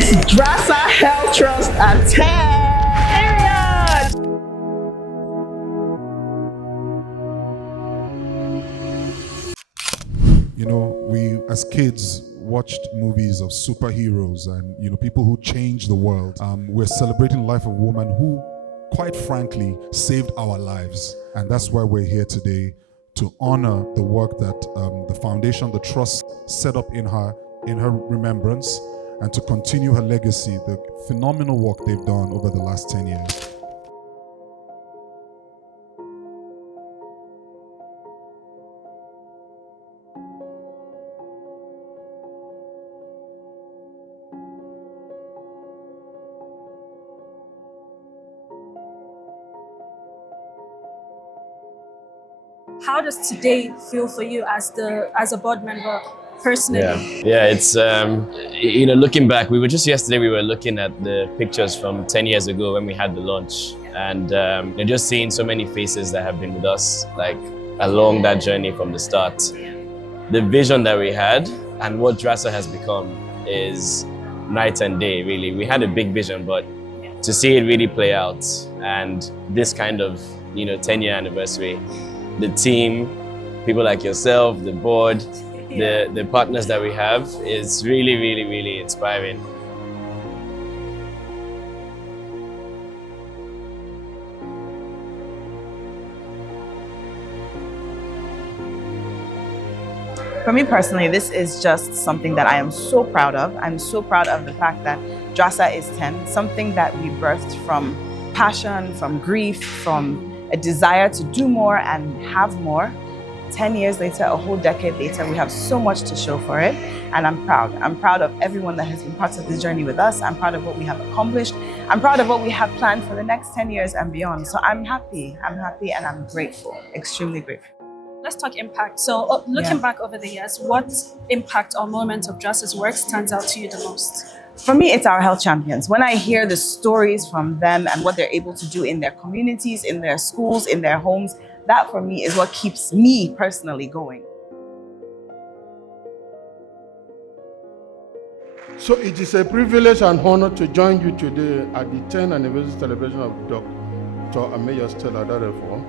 It's DRASA Health Trust at 10. Period. You know, we as kids watched movies of superheroes and, people who changed the world. We're celebrating the life of a woman who, quite frankly, saved our lives. And that's why we're here today, to honor the work that the foundation, the trust set up in her remembrance, and to continue her legacy, the phenomenal work they've done over the last 10 years. How does today feel for you as a board member personally? Yeah, it's looking back, we were looking at the pictures from 10 years ago when we had the launch, and just seeing so many faces that have been with us like along that journey from the start. The vision that we had and what DRASA has become is night and day, really. We had a big vision, but to see it really play out, and this kind of 10-year anniversary, the team, people like yourself, the board, the partners that we have, is really, really, really inspiring. For me personally, this is just something that I am so proud of. I'm so proud of the fact that DRASA is 10, something that we birthed from passion, from grief, from a desire to do more and have more. 10 years later, a whole decade later, we have so much to show for it, and I'm proud. I'm proud of everyone that has been part of this journey with us. I'm proud of what we have accomplished. I'm proud of what we have planned for the next 10 years and beyond. So I'm happy and I'm grateful, extremely grateful. Let's talk impact. So looking back over the years, what impact or moment of DRASA's work stands out to you the most? For me, it's our health champions. When I hear the stories from them and what they're able to do in their communities, in their schools, in their homes, that for me is what keeps me personally going. So it is a privilege and honor to join you today at the 10th anniversary celebration of Dr. Adadevoh,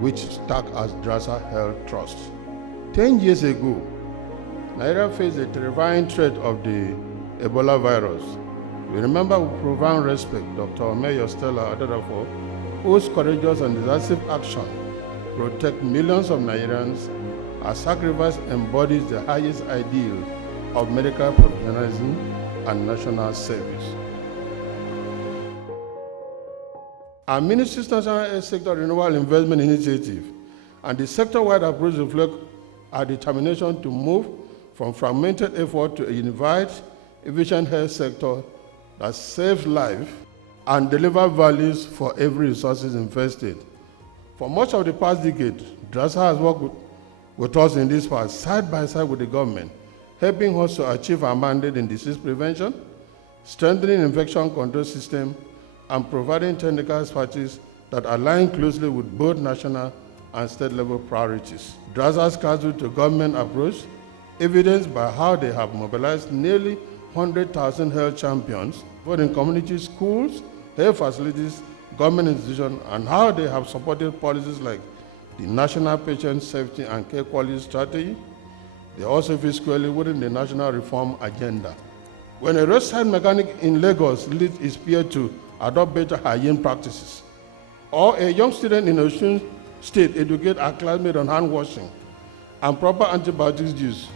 which stuck as DRASA Health Trust. 10 years ago, Nigeria faced a terrifying threat of the Ebola virus. We remember with profound respect Dr. Adadevoh, whose courageous and decisive action protect millions of Nigerians. Her sacrifice embodies the highest ideal of medical professionalism and national service. Our Ministry's National Health Sector Renewal Investment Initiative and the sector-wide approach reflect our determination to move from fragmented effort to a unified, efficient health sector that saves lives and delivers values for every resources invested. For much of the past decade, DRASA has worked with us in this part, side by side with the government, helping us to achieve our mandate in disease prevention, strengthening infection control system, and providing technical expertise that align closely with both national and state-level priorities. DRASA's grassroots to government approach, evidenced by how they have mobilized nearly 100,000 health champions, both in community schools, health facilities, government institutions, and how they have supported policies like the National Patient Safety and Care Quality Strategy. They also fit squarely within the national reform agenda. When a roadside mechanic in Lagos leads his peer to adopt better hygiene practices, or a young student in Osun State educate our classmates on hand washing and proper antibiotics use,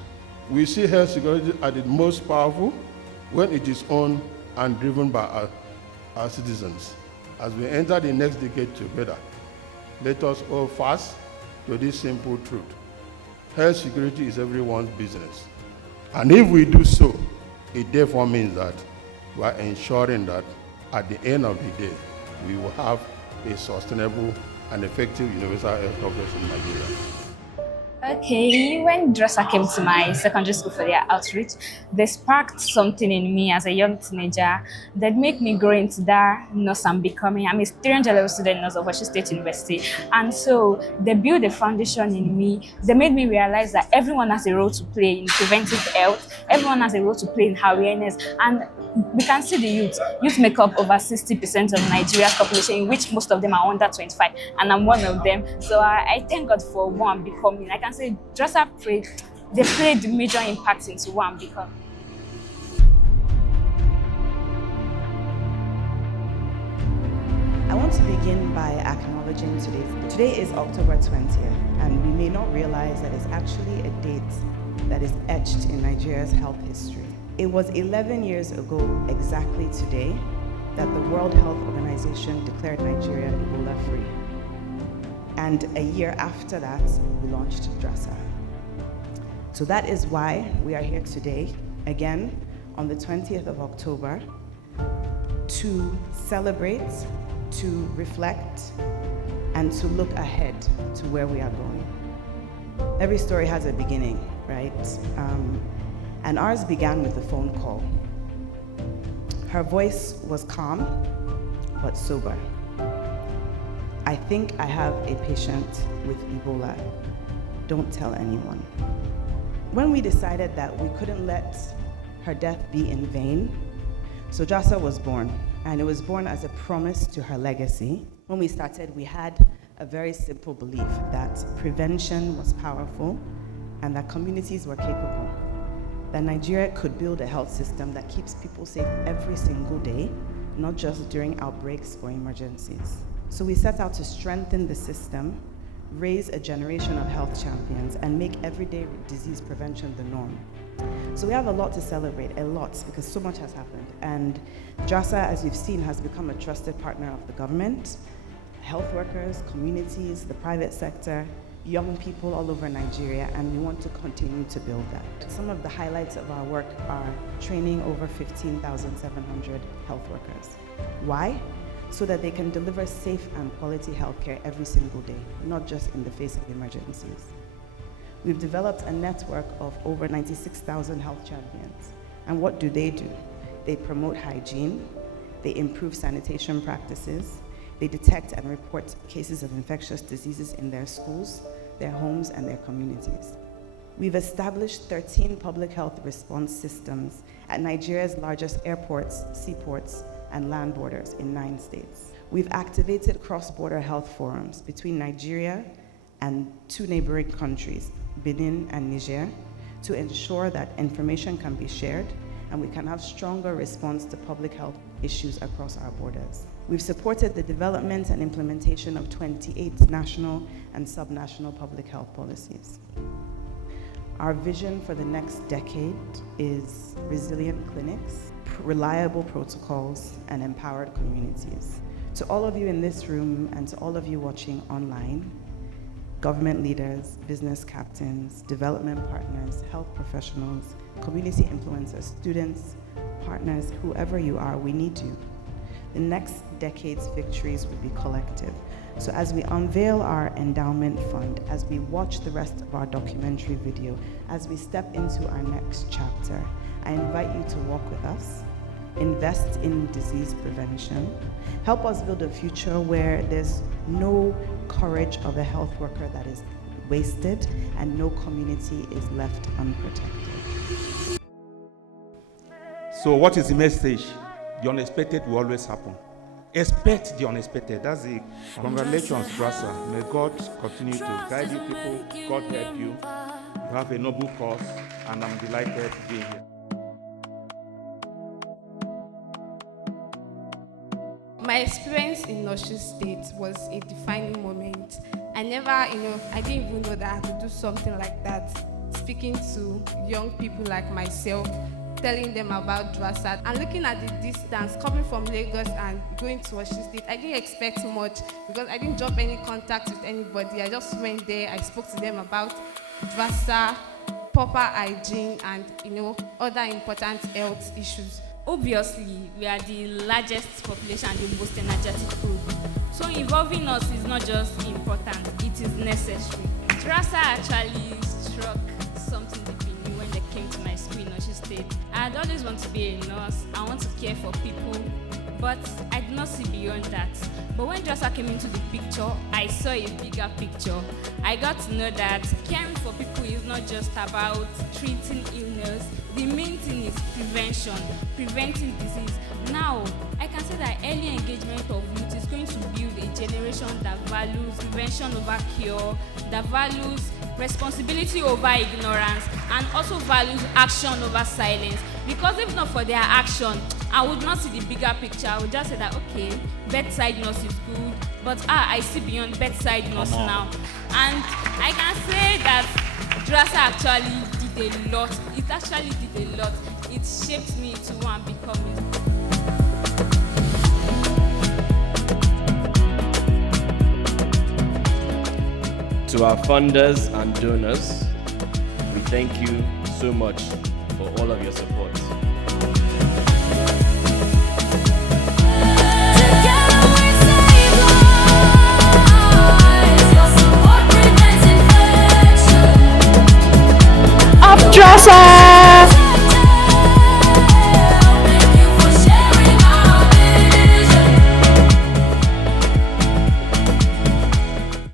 we see health security at its most powerful when it is owned and driven by our citizens. As we enter the next decade together, let us hold fast to this simple truth. Health security is everyone's business. And if we do so, it therefore means that we are ensuring that at the end of the day, we will have a sustainable and effective universal health coverage in Nigeria. Okay, when DRASA came to my secondary school for their outreach, they sparked something in me as a young teenager that made me grow into that nurse I'm becoming. I'm a 300 level student nurse of Washington State University. And so they built a foundation in me. They made me realize that everyone has a role to play in preventive health. Everyone has a role to play in awareness. And we can see the youth. Youth make up over 60% of Nigeria's population, in which most of them are under 25, and I'm one of them. So I thank God for what I'm becoming. I can say DRASA they played major impact into what I'm becoming. I want to begin by acknowledging today is October 20th, and we may not realize that it's actually a date that is etched in Nigeria's health history. It was 11 years ago exactly today that the World Health Organization declared Nigeria Ebola-free. And a year after that, we launched DRASA. So that is why we are here today, again, on the 20th of October, to celebrate, to reflect, and to look ahead to where we are going. Every story has a beginning, right? And ours began with a phone call. Her voice was calm, but sober. I think I have a patient with Ebola. Don't tell anyone. When we decided that we couldn't let her death be in vain, so DRASA was born, and it was born as a promise to her legacy. When we started, we had a very simple belief that prevention was powerful and that communities were capable, that Nigeria could build a health system that keeps people safe every single day, not just during outbreaks or emergencies. So we set out to strengthen the system, raise a generation of health champions, and make everyday disease prevention the norm. So we have a lot to celebrate, a lot, because so much has happened. And DRASA, as you've seen, has become a trusted partner of the government, health workers, communities, the private sector, young people all over Nigeria, and we want to continue to build that. Some of the highlights of our work are training over 15,700 health workers. Why? So that they can deliver safe and quality healthcare every single day, not just in the face of emergencies. We've developed a network of over 96,000 health champions. And what do? They promote hygiene, they improve sanitation practices, they detect and report cases of infectious diseases in their schools, their homes, and their communities. We've established 13 public health response systems at Nigeria's largest airports, seaports, and land borders in 9 states. We've activated cross-border health forums between Nigeria and 2 neighboring countries, Benin and Niger, to ensure that information can be shared and we can have stronger response to public health issues across our borders. We've supported the development and implementation of 28 national and subnational public health policies. Our vision for the next decade is resilient clinics, reliable protocols, and empowered communities. To all of you in this room and to all of you watching online, government leaders, business captains, development partners, health professionals, community influencers, students, partners, whoever you are, we need you. The next decade's victories will be collective. So as we unveil our endowment fund, as we watch the rest of our documentary video, as we step into our next chapter, I invite you to walk with us, invest in disease prevention, help us build a future where there's no courage of a health worker that is wasted and no community is left unprotected. So what is the message? The unexpected will always happen. Expect the unexpected. That's it. Congratulations, DRASA. May God continue to guide you people. God help you. You have a noble cause, and I'm delighted to be here. My experience in Osun State was a defining moment. I didn't even know that I could do something like that. Speaking to young people like myself, telling them about DRASA, and looking at the distance, coming from Lagos and going to Osun State, I didn't expect much because I didn't drop any contact with anybody. I just went there, I spoke to them about DRASA, proper hygiene, and other important health issues. Obviously, we are the largest population and the most energetic group. So involving us is not just important, it is necessary. DRASA actually struck something deep in me when they came to my school in Osun State. I'd always want to be a nurse. I want to care for people, but I did not see beyond that. But when DRASA came into the picture, I saw a bigger picture. I got to know that caring for people is not just about treating illness. The main thing is prevention, preventing disease. Now, I can say that early engagement of youth is going to build a generation that values prevention over cure, that values responsibility over ignorance, and also values action over silence. Because if not for their action, I would not see the bigger picture. I would just say that, okay, bedside nurse is good, but I see beyond bedside nurse now. And I can say that DRASA actually did a lot. It actually did a lot. It shaped me to who I'm becoming. To our funders and donors, we thank you so much for all of your support. DRASA!